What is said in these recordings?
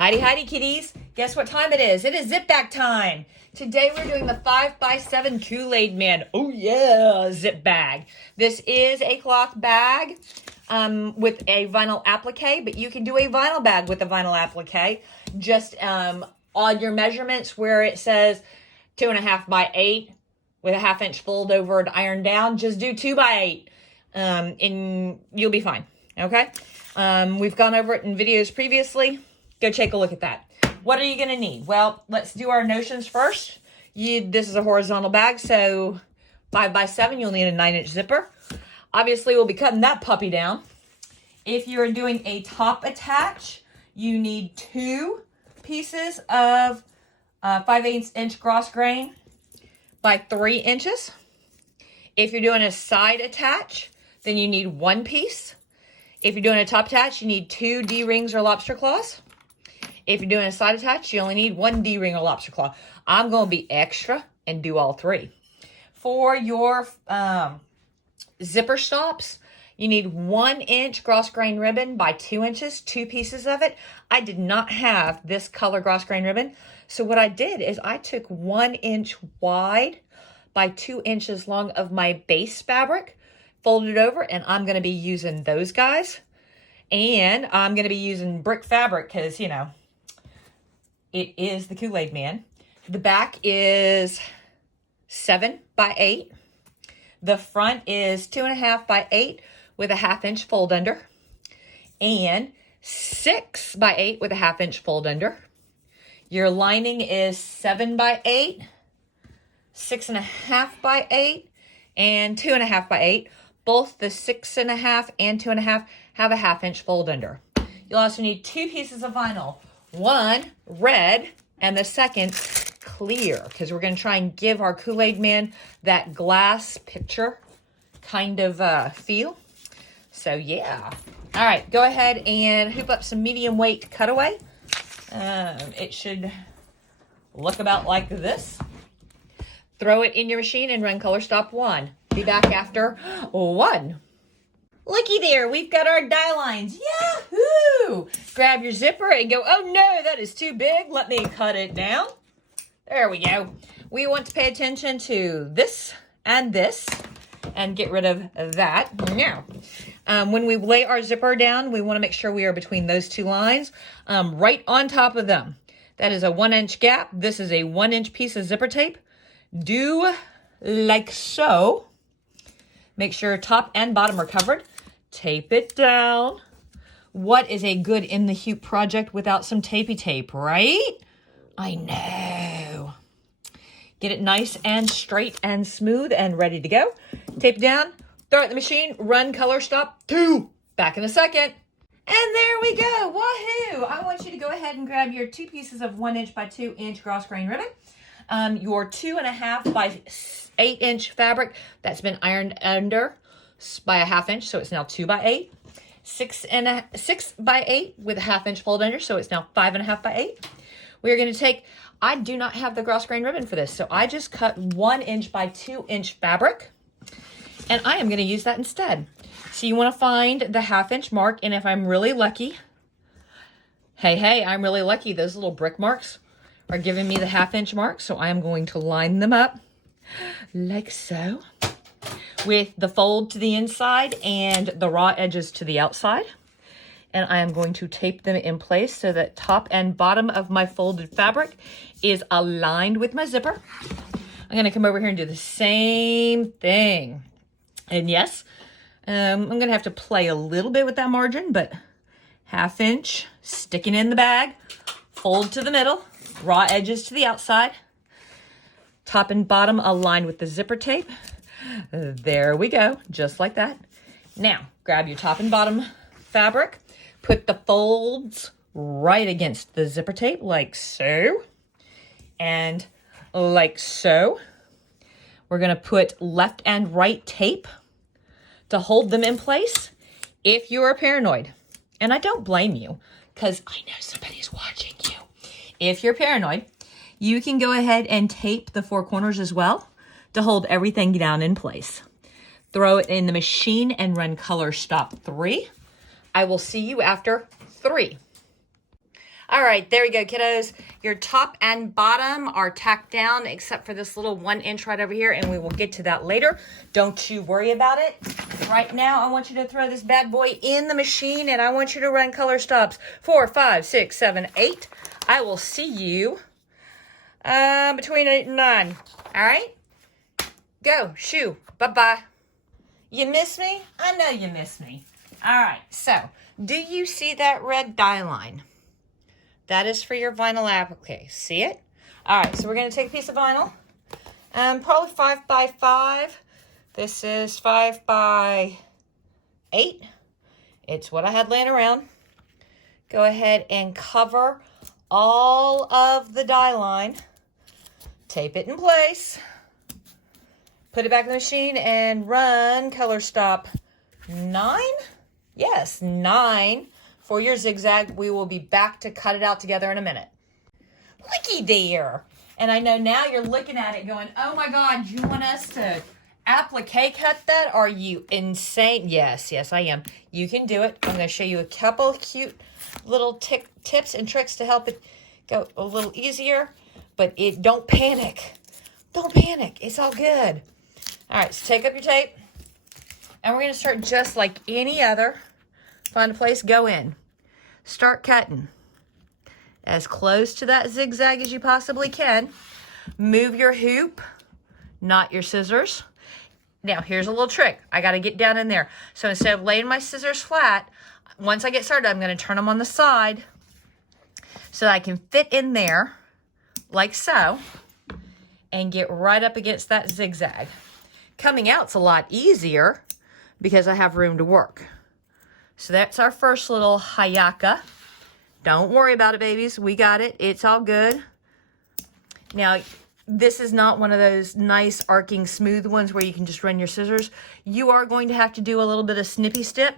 Heidi kitties. Guess what time it is? It is zip bag time. Today we're doing the 5x7 Kool-Aid Man. Oh yeah, zip bag. This is a cloth bag with a vinyl applique, but you can do a vinyl bag with a vinyl applique. Just on your measurements where it says 2.5 by 8 with a 1/2 inch fold over and iron down, just do 2 by 8 and you'll be fine. Okay. We've gone over it in videos previously. Go take a look at that. What are you going to need? Well, let's do our notions first. This is a horizontal bag, so 5x7, you'll need a 9-inch zipper. Obviously, we'll be cutting that puppy down. If you're doing a top attach, you need 2 pieces of 5/8 inch cross grain by 3 inches. If you're doing a side attach, then you need 1 piece. If you're doing a top attach, you need 2 D-rings or lobster claws. If you're doing a side attach, you only need 1 D-ring or lobster claw. I'm going to be extra and do all 3. For your zipper stops, you need 1 inch cross grain ribbon by 2 inches, 2 pieces of it. I did not have this color cross grain ribbon. So what I did is I took 1 inch wide by 2 inches long of my base fabric, folded it over, and I'm going to be using those guys. And I'm going to be using brick fabric because, you know, it is the Kool-Aid Man. The back is 7 by 8. The front is 2.5 by 8 with a 1/2 inch fold under. And 6 by 8 with a 1/2 inch fold under. Your lining is 7 by 8, 6.5 by 8, and 2.5 by 8. Both the 6.5 and 2.5 have a 1/2 inch fold under. You'll also need 2 pieces of vinyl. One red and the second clear, because we're going to try and give our Kool-Aid Man that glass picture kind of feel. So yeah. All right, go ahead and hoop up some medium weight cutaway. It should look about like this. Throw it in your machine and run color stop 1. Be back after 1. Looky there, we've got our die lines. Yahoo! Grab your zipper and go, oh no, that is too big. Let me cut it down. There we go. We want to pay attention to this and get rid of that. Now, when we lay our zipper down, we want to make sure we are between those 2 lines, right on top of them. That is a 1 inch gap. This is a 1 inch piece of zipper tape. Do like so. Make sure top and bottom are covered. Tape it down. What is a good in the hoop project without some tapey tape, right? I know. Get it nice and straight and smooth and ready to go. Tape it down, throw it in the machine, run color stop 2. Back in a second. And there we go. Wahoo! I want you to go ahead and grab your 2 pieces of 1 inch by 2 inch cross grain ribbon. Your 2.5 by 8 inch fabric that's been ironed under by a 1/2 inch, so it's now 2 by 8. 6 by 8 with a 1/2 inch fold under, so it's now 5.5 by 8. We're going to take, I do not have the cross grain ribbon for this, so I just cut 1 inch by 2 inch fabric, and I am going to use that instead. So you want to find the 1/2 inch mark, and if I'm really lucky, hey, I'm really lucky, those little brick marks are giving me the 1/2 inch mark, so I am going to line them up like so, with the fold to the inside and the raw edges to the outside. And I am going to tape them in place so that top and bottom of my folded fabric is aligned with my zipper. I'm going to come over here and do the same thing. And yes, I'm going to have to play a little bit with that margin, but 1/2 inch sticking in the bag, fold to the middle, raw edges to the outside, top and bottom aligned with the zipper tape. There we go, just like that. Now, grab your top and bottom fabric, put the folds right against the zipper tape, like so, and like so. We're going to put left and right tape to hold them in place if you're paranoid. And I don't blame you, because I know somebody's watching you. If you're paranoid, you can go ahead and tape the 4 corners as well to hold everything down in place. Throw it in the machine and run color stop 3. I will see you after 3. All right, there we go, kiddos. Your top and bottom are tacked down except for this little 1 inch right over here, and we will get to that later. Don't you worry about it. Right now, I want you to throw this bad boy in the machine, and I want you to run color stops 4, 5, 6, 7, 8. I will see you between 8 and 9. All right? Go, shoo, bye-bye. You miss me? I know you miss me. All right, so do you see that red dye line? That is for your vinyl applique. See it? All right, so we're going to take a piece of vinyl, probably 5 by 5. This is 5 by 8. It's what I had laying around. Go ahead and cover all of the dye line. Tape it in place. Put it back in the machine and run color stop 9. Yes, 9 for your zigzag. We will be back to cut it out together in a minute. Looky there. And I know now you're looking at it going, oh my God, you want us to applique cut that? Are you insane? Yes, I am. You can do it. I'm going to show you a couple of cute little tips and tricks to help it go a little easier. But don't panic. Don't panic. It's all good. All right, so take up your tape. And we're going to start just like any other. Find a place, go in. Start cutting as close to that zigzag as you possibly can. Move your hoop, not your scissors. Now, here's a little trick. I got to get down in there. So instead of laying my scissors flat, once I get started, I'm going to turn them on the side so that I can fit in there like so and get right up against that zigzag. Coming out's a lot easier because I have room to work. So that's our first little hayaka. Don't worry about it, babies. We got it. It's all good. Now, this is not one of those nice arcing smooth ones where you can just run your scissors. You are going to have to do a little bit of snippy snip.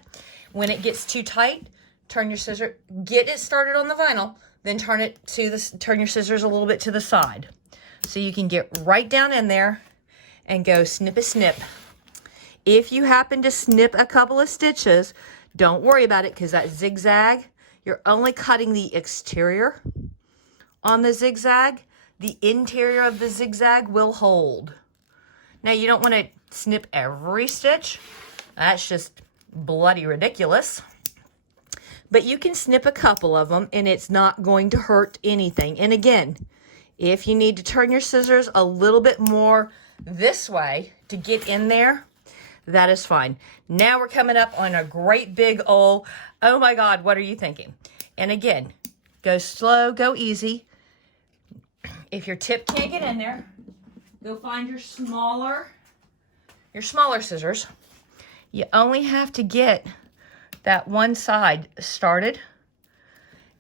When it gets too tight, turn your scissor, get it started on the vinyl, then turn your scissors a little bit to the side. So you can get right down in there and go snip. If you happen to snip a couple of stitches, don't worry about it because that zigzag, you're only cutting the exterior on the zigzag. The interior of the zigzag will hold. Now, you don't want to snip every stitch. That's just bloody ridiculous. But you can snip a couple of them and it's not going to hurt anything. And again, if you need to turn your scissors a little bit more this way to get in there, that is fine. Now we're coming up on a great big old, oh my God, what are you thinking? And again, go slow, go easy. If your tip can't get in there, go find your smaller scissors. You only have to get that one side started.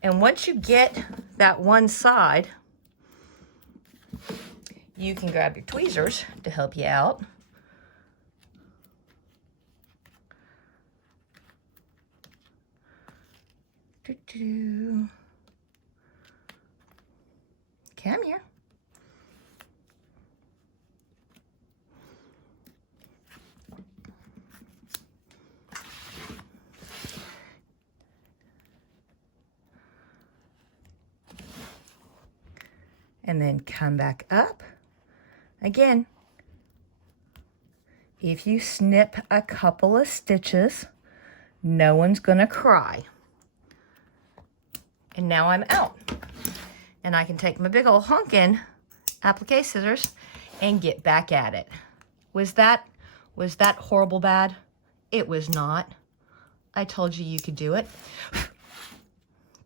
And once you get that one side, you can grab your tweezers to help you out. Come here. And then come back up. Again, if you snip a couple of stitches, no one's gonna cry. And now I'm out. And I can take my big old honkin' applique scissors and get back at it. Was that horrible bad? It was not. I told you you could do it.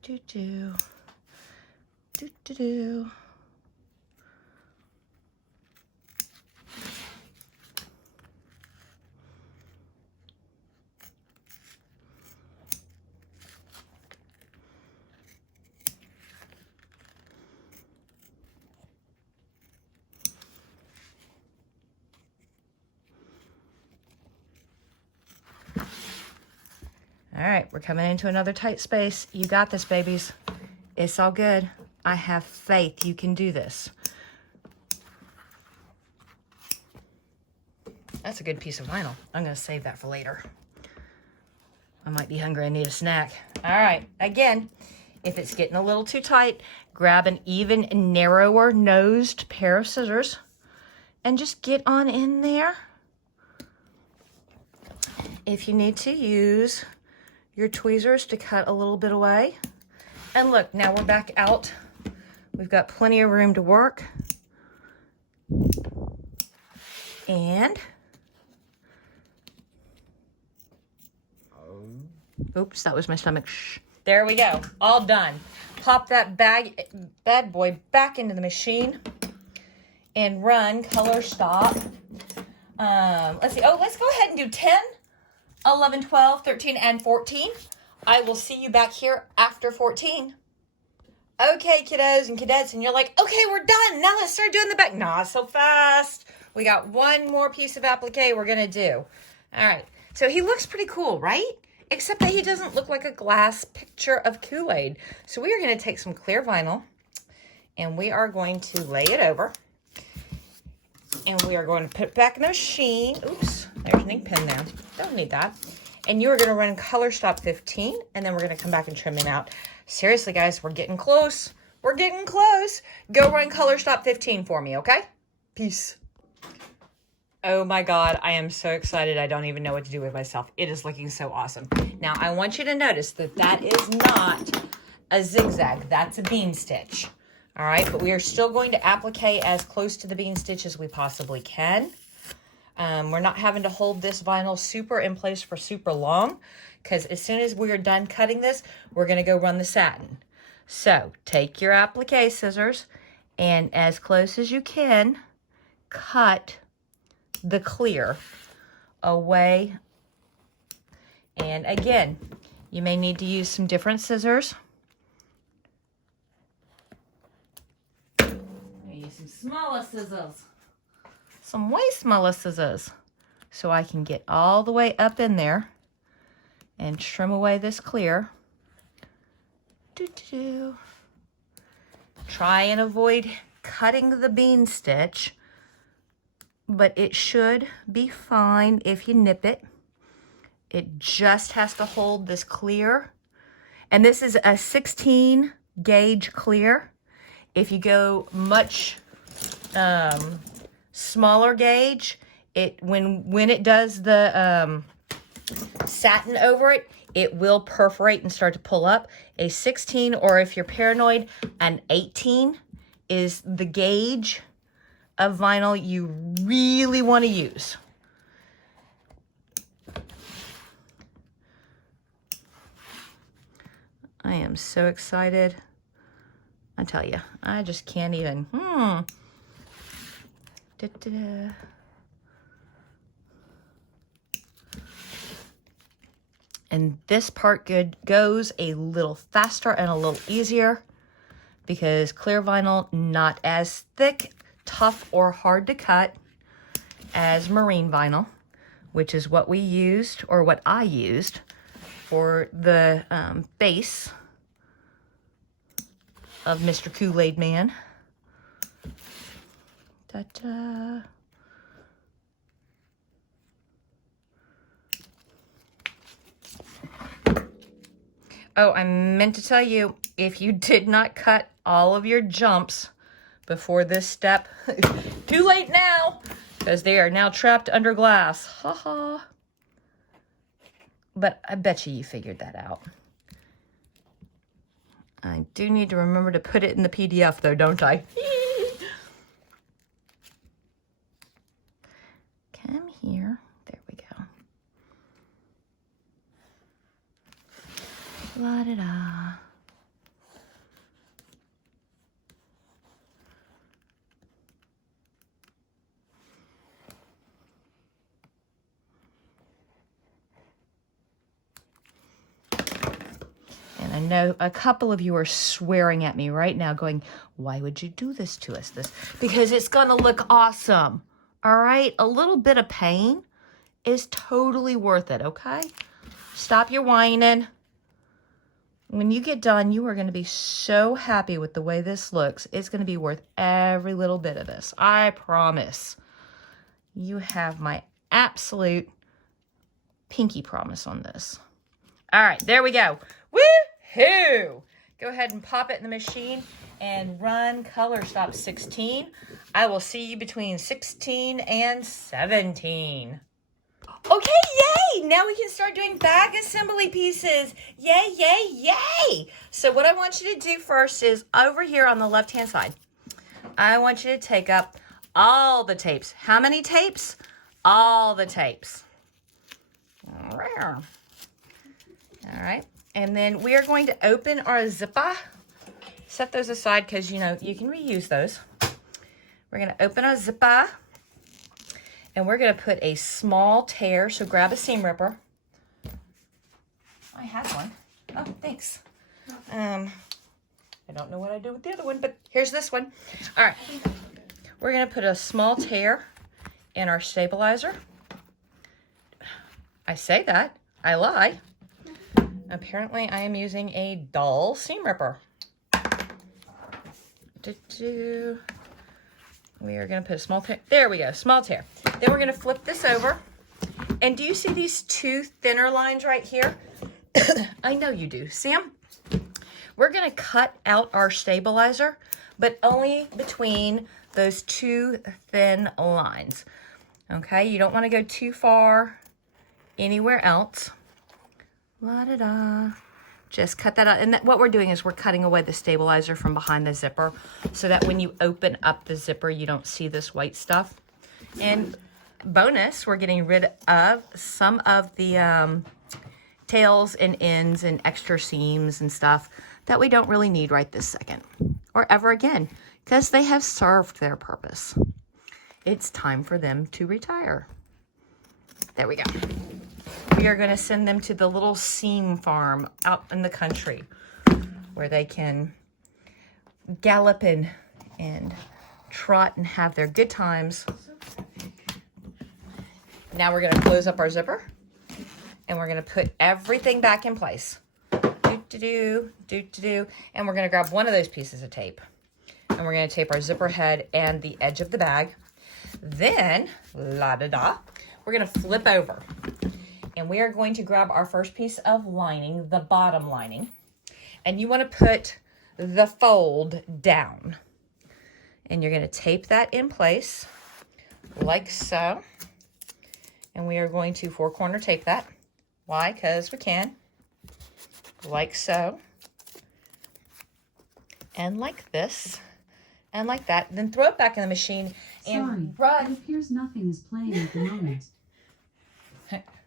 Do-do. Do-do-do. All right, we're coming into another tight space. You got this, babies. It's all good. I have faith you can do this. That's a good piece of vinyl. I'm going to save that for later. I might be hungry and need a snack. All right, again, If it's getting a little too tight, grab an even narrower nosed pair of scissors and just get on in there. If you need to, use your tweezers to cut a little bit away. And look, now we're back out. We've got plenty of room to work. And, oops, that was my stomach. Shh. There we go, all done. Pop that bad boy back into the machine and run color stop. Let's see, let's go ahead and do 10, 11, 12, 13, and 14. I will see you back here after 14. Okay, kiddos and cadettes, and you're like, okay, we're done. Now let's start doing the back. Not so fast. We got one more piece of applique we're going to do. All right, so he looks pretty cool, right? Except that he doesn't look like a glass picture of Kool-Aid. So we are going to take some clear vinyl, and we are going to lay it over. And we are going to put it back in the machine. Oops, there's an ink pen there. Don't need that. And you are going to run color stop 15, and then we're going to come back and trim him out. Seriously, guys, we're getting close. We're getting close. Go run color stop 15 for me, okay? Peace. Oh my God, I am so excited. I don't even know what to do with myself. It is looking so awesome. Now, I want you to notice that that is not a zigzag. That's a bean stitch. All right, but we are still going to applique as close to the bean stitch as we possibly can. We're not having to hold this vinyl super in place for super long, because as soon as we are done cutting this, we're going to go run the satin. So take your applique scissors and as close as you can, cut the clear away. And again, you may need to use some different scissors. Use some smaller scissors. Some way smaller scissors. So I can get all the way up in there and trim away this clear. Try and avoid cutting the bean stitch, but it should be fine if you nip it. It just has to hold this clear. And this is a 16 gauge clear. If you go much smaller gauge, when it does the satin over it, it will perforate and start to pull up. A 16, or if you're paranoid, an 18 is the gauge of vinyl you really want to use. I am so excited. I tell you, I just can't even. And this part goes a little faster and a little easier because clear vinyl, not as thick, tough, or hard to cut as marine vinyl, which is what we used, or what I used, for the base of Mr. Kool-Aid Man. Ta-da. Oh, I meant to tell you, if you did not cut all of your jumps before this step, too late now, because they are now trapped under glass. Ha ha. But I bet you figured that out. I do need to remember to put it in the PDF though, don't I? Come here. There we go. La-da-da. And I know a couple of you are swearing at me right now going, why would you do this to us? Because it's going to look awesome. All right? A little bit of pain is totally worth it, okay? Stop your whining. When you get done, you are going to be so happy with the way this looks. It's going to be worth every little bit of this. I promise. You have my absolute pinky promise on this. All right, there we go. Woohoo! Go ahead and pop it in the machine and run color stop 16. I will see you between 16 and 17. Okay, yay! Now we can start doing bag assembly pieces. Yay, yay, yay! So what I want you to do first is over here on the left-hand side, I want you to take up all the tapes. How many tapes? All the tapes. All right. And then we are going to open our zipper. Set those aside because, you know, you can reuse those. We're going to open our zipper. And we're going to put a small tear. So grab a seam ripper. I have one. Oh, thanks. I don't know what I do with the other one, but here's this one. All right. We're going to put a small tear in our stabilizer. I say that. I lie. Apparently, I am using a dull seam ripper. We are going to put a small tear. There we go, small tear. Then we're going to flip this over. And do you see these two thinner lines right here? I know you do. See them? We're going to cut out our stabilizer, but only between those two thin lines. Okay, you don't want to go too far anywhere else. La-da-da. Just cut that out. And what we're doing is we're cutting away the stabilizer from behind the zipper so that when you open up the zipper, you don't see this white stuff. And bonus, we're getting rid of some of the tails and ends and extra seams and stuff that we don't really need right this second or ever again because they have served their purpose. It's time for them to retire. There we go. We are going to send them to the little seam farm out in the country where they can gallop and trot and have their good times. Now we're going to close up our zipper and we're going to put everything back in place. Do-do-do, do-do-do. And we're going to grab one of those pieces of tape and we're going to tape our zipper head and the edge of the bag. Then, la-da-da, we're going to flip over. And we are going to grab our first piece of lining, the bottom lining. And you want to put the fold down. And you're going to tape that in place like so. And we are going to four-corner tape that. Why? Because we can. Like so. And like this. And like that. Then throw it back in the machine and run. It appears nothing is playing at the moment.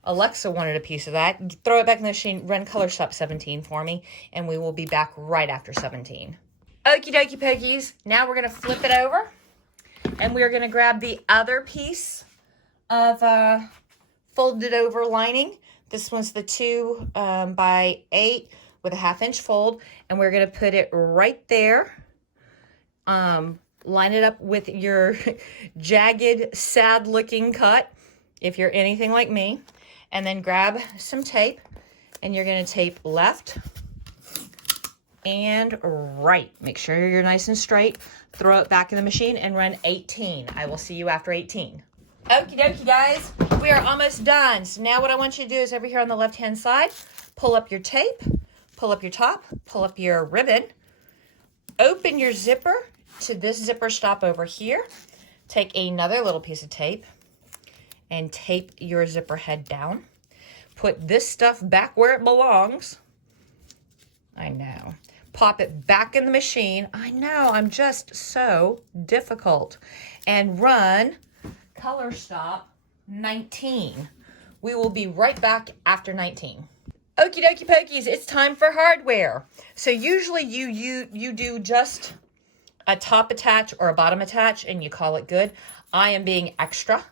Alexa wanted a piece of that. Throw it back in the machine. Run color stop 17 for me. And we will be back right after 17. Okie dokie pokies. Now we're going to flip it over. And we are going to grab the other piece of folded over lining. This one's the 2 by 8 with a 1/2 inch fold. And we're going to put it right there. Line it up with your jagged, sad looking cut. If you're anything like me. And then grab some tape and you're going to tape left and right. Make sure you're nice and straight. Throw it back in the machine and run 18. I will see you after 18. Okie dokie, guys. We are almost done. So now what I want you to do is over here on the left-hand side, pull up your tape, pull up your top, pull up your ribbon, open your zipper to this zipper stop over here. Take another little piece of tape and tape your zipper head down. Put this stuff back where it belongs. I know. Pop it back in the machine. I know, I'm just so difficult. And run color stop 19. We will be right back after 19. Okie dokie pokies, it's time for hardware. So usually you do just a top attach or a bottom attach and you call it good. I am being extra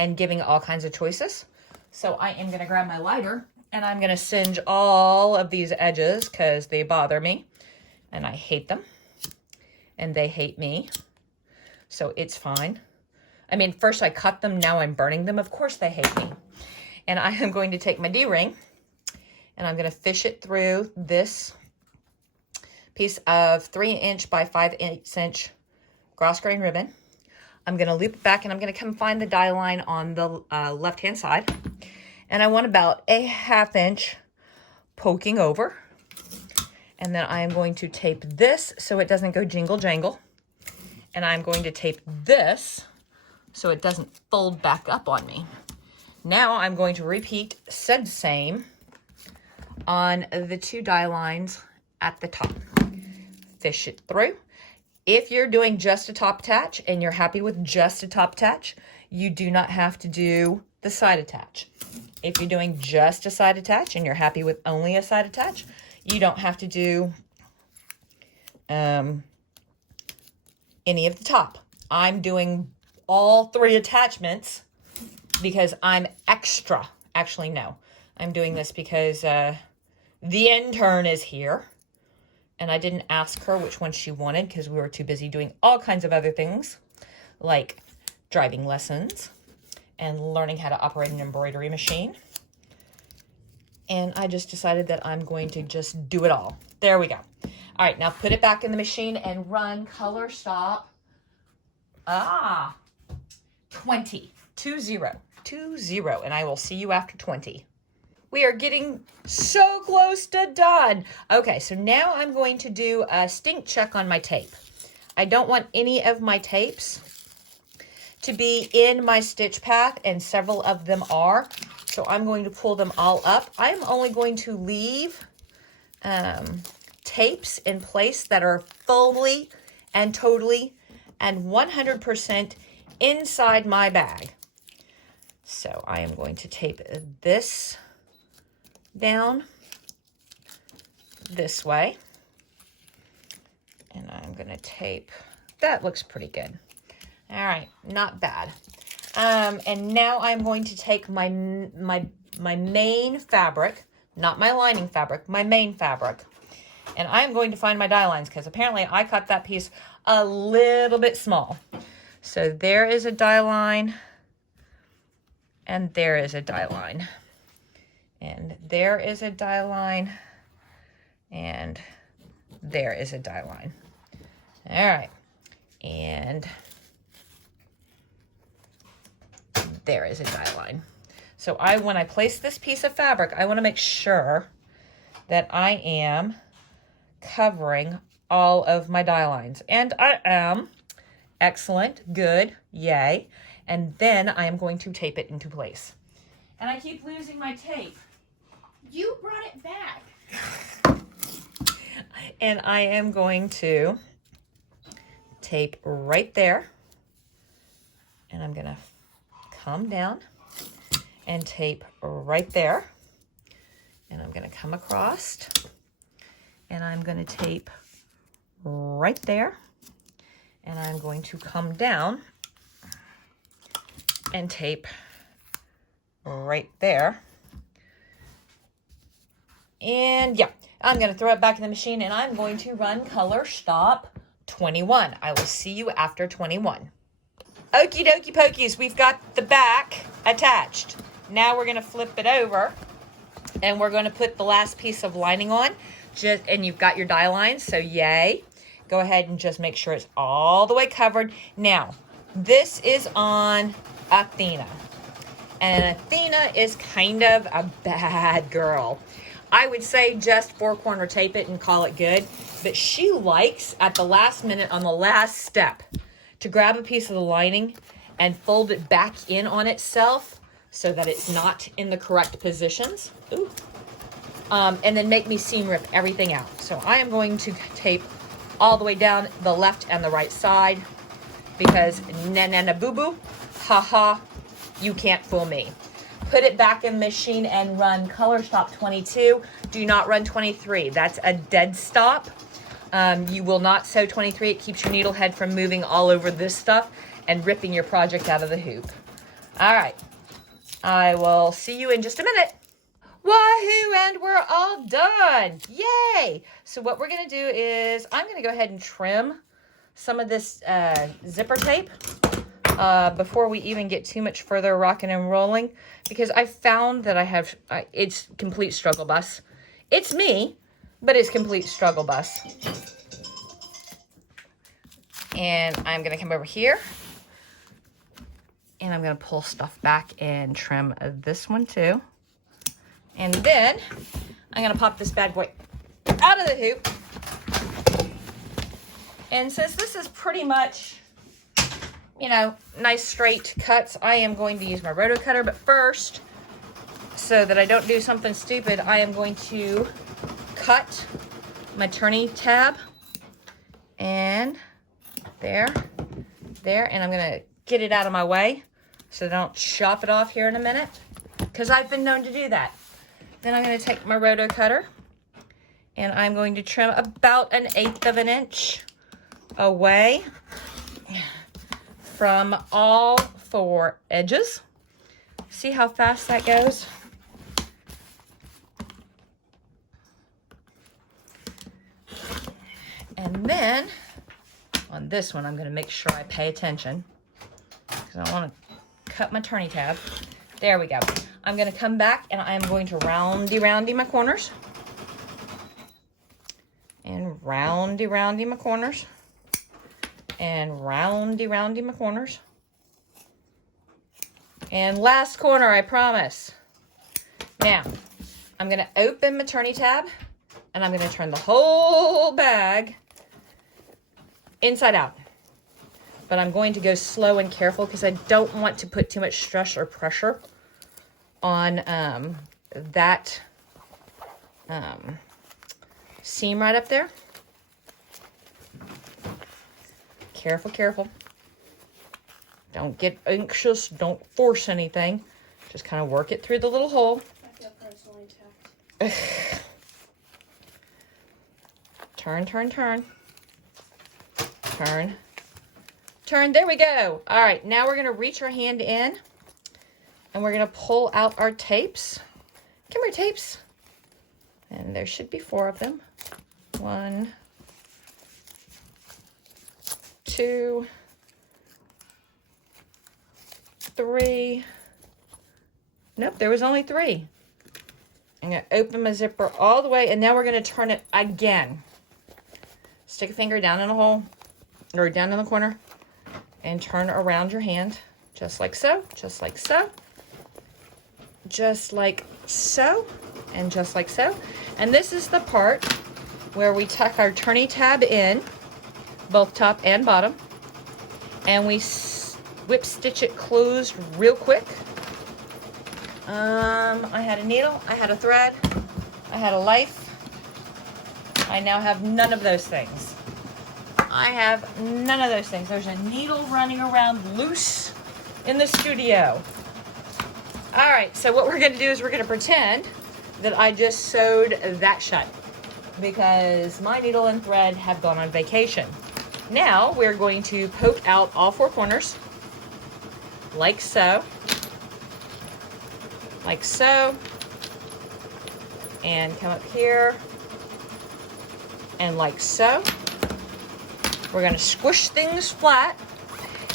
and giving all kinds of choices. So I am going to grab my lighter and I'm going to singe all of these edges because they bother me and I hate them and they hate me. So it's fine. I mean, first I cut them, now I'm burning them. Of course they hate me. And I am going to take my D-ring and I'm going to fish it through this piece of 3" by 5" cross grain ribbon. I'm going to loop it back and I'm going to come find the die line on the left-hand side. And I want about a 1/2 inch poking over. And then I am going to tape this so it doesn't go jingle jangle. And I'm going to tape this so it doesn't fold back up on me. Now I'm going to repeat said same on the 2 die lines at the top. Fish it through. If you're doing just a top attach and you're happy with just a top attach, you do not have to do the side attach. If you're doing just a side attach and you're happy with only a side attach, you don't have to do any of the top. I'm doing all 3 attachments because I'm extra. Actually, no. I'm doing this because the intern is here. And I didn't ask her which one she wanted because we were too busy doing all kinds of other things, like driving lessons and learning how to operate an embroidery machine. And I just decided that I'm going to just do it all. There we go. All right, now put it back in the machine and run color stop. 20. 20. And I will see you after 20. We are getting so close to done. Okay, so now I'm going to do a stink check on my tape. I don't want any of my tapes to be in my stitch path, and several of them are. So I'm going to pull them all up. I'm only going to leave tapes in place that are fully and totally and 100% inside my bag. So I am going to tape this down this way, and I'm going to tape. That looks pretty good. All right, not bad. And now I'm going to take my main fabric, not my lining fabric, my main fabric, and I'm going to find my die lines because apparently I cut that piece a little bit small. So there is a die line, and there is a die line. And there is a die line, and there is a die line. All right, and there is a die line. So when I place this piece of fabric, I want to make sure that I am covering all of my die lines. And I am. Excellent, good, yay. And then I am going to tape it into place. And I keep losing my tape. You brought it back. And I am going to tape right there. And I'm going to come down and tape right there. And I'm going to come across. And I'm going to tape right there. And I'm going to come down and tape right there. And yeah, I'm going to throw it back in the machine, and I'm going to run color stop 21. I will see you after 21. Okie dokie pokies, we've got the back attached. Now we're going to flip it over, and we're going to put the last piece of lining on. And you've got your die lines, so yay. Go ahead and just make sure it's all the way covered. Now, this is on Athena. And Athena is kind of a bad girl. I would say just 4-corner tape it and call it good. But she likes, at the last minute, on the last step, to grab a piece of the lining and fold it back in on itself so that it's not in the correct positions. Ooh. And then make me seam rip everything out. So I am going to tape all the way down the left and the right side because na boo boo, haha, you can't fool me. Put it back in the machine and run color stop 22. Do not run 23. That's a dead stop. You will not sew 23. It keeps your needle head from moving all over this stuff and ripping your project out of the hoop. All right. I will see you in just a minute. Wahoo, and we're all done. Yay. So what we're going to do is I'm going to go ahead and trim some of this zipper tape before we even get too much further rocking and rolling, because I found that it's complete struggle bus. It's me, but it's complete struggle bus. And I'm going to come over here and I'm going to pull stuff back and trim this one too. And then I'm going to pop this bad boy out out of the hoop. And since this is pretty much, you know, nice straight cuts, I am going to use my roto cutter. But first, so that I don't do something stupid, I am going to cut my turning tab. And there, and I'm gonna get it out of my way so I don't chop it off here in a minute, because I've been known to do that. Then I'm gonna take my roto cutter and I'm going to trim about 1/8 of an inch away from all 4 edges. See how fast that goes? And then on this one, I'm going to make sure I pay attention because I want to cut my turning tab. There we go. I'm going to come back and I'm going to roundy my corners. And roundy my corners. And roundy my corners. And last corner, I promise. Now, I'm going to open my turning tab and I'm going to turn the whole bag inside out. But I'm going to go slow and careful because I don't want to put too much stress or pressure on that seam right up there. Careful. Don't get anxious. Don't force anything. Just kind of work it through the little hole. I feel personally attacked. Turn. There we go. All right, now we're going to reach our hand in and we're going to pull out our tapes. Come here, tapes. And there should be 4 of them. 1, 2, 3. Nope, there was only 3. I'm going to open my zipper all the way, and now we're going to turn it again. Stick a finger down in a hole, or down in the corner, and turn around your hand, just like so, just like so, just like so, and just like so. And this is the part where we tuck our turning tab in, both top and bottom, and we whip stitch it closed real quick. I had a needle, I had a thread, I had a life. I now have none of those things. I have none of those things. There's a needle running around loose in the studio. All right, so what we're going to do is we're going to pretend that I just sewed that shut because my needle and thread have gone on vacation. Now we're going to poke out all 4 corners like so. Like so. And come up here. And like so. We're going to squish things flat.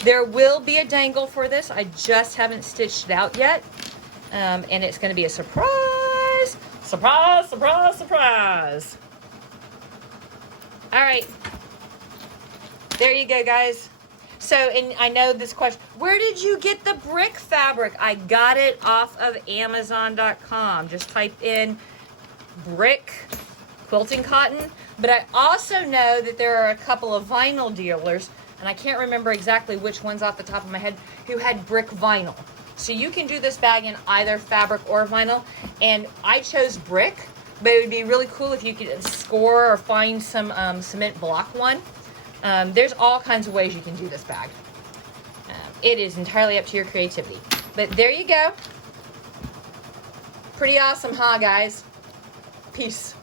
There will be a dangle for this. I just haven't stitched it out yet. And it's going to be a surprise. Surprise, surprise, surprise. All right. There you go, guys. So, and I know this question, where did you get the brick fabric? I got it off of Amazon.com. Just type in brick quilting cotton. But I also know that there are a couple of vinyl dealers, and I can't remember exactly which ones off the top of my head, who had brick vinyl. So you can do this bag in either fabric or vinyl. And I chose brick, but it would be really cool if you could score or find some cement block one. There's all kinds of ways you can do this bag. It is entirely up to your creativity. But there you go. Pretty awesome, huh, guys? Peace.